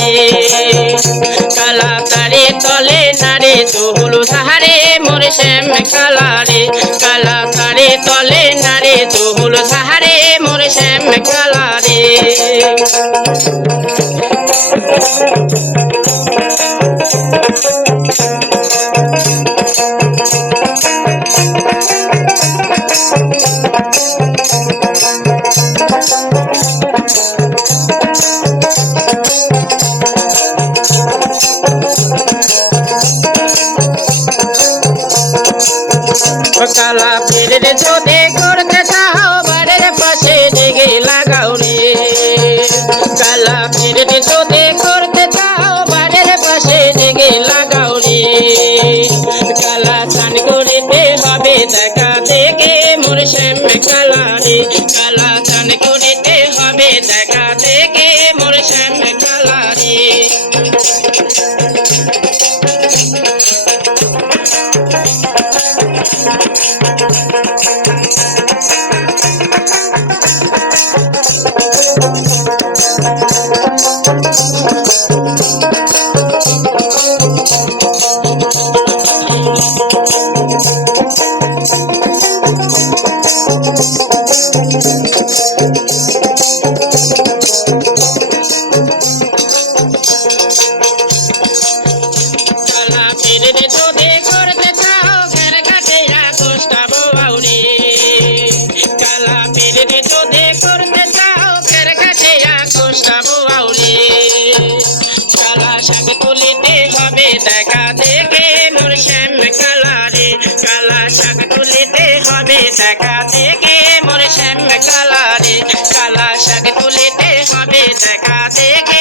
রে কালা তারে তলে নারে দোল সাহারে মোর শ্যাম কালা রে কালা তারে তলে নারে দোল সাহারে মোর শ্যাম কালা রে কালা পীরের যদি করতে চাও বাড়ির পাশে ডেগে লাগাও রে কালা পীরের যদি করতে চাও বাড়ির পাশে ডেগে লাগাও রে কালা চান করিতে হবে দেখা দেখে মোর শ্যাম কালা রে কালা চান করিতে হবে দেখা দেখে মোর শ্যাম কালা রে দেখা দেখে মোর শ্যাম কালা রে কালা শাক তুলিতে হবে দেখা দেখে মোর শ্যাম কালা রে কালা শাক তুলিতে হবে দেখা দেখে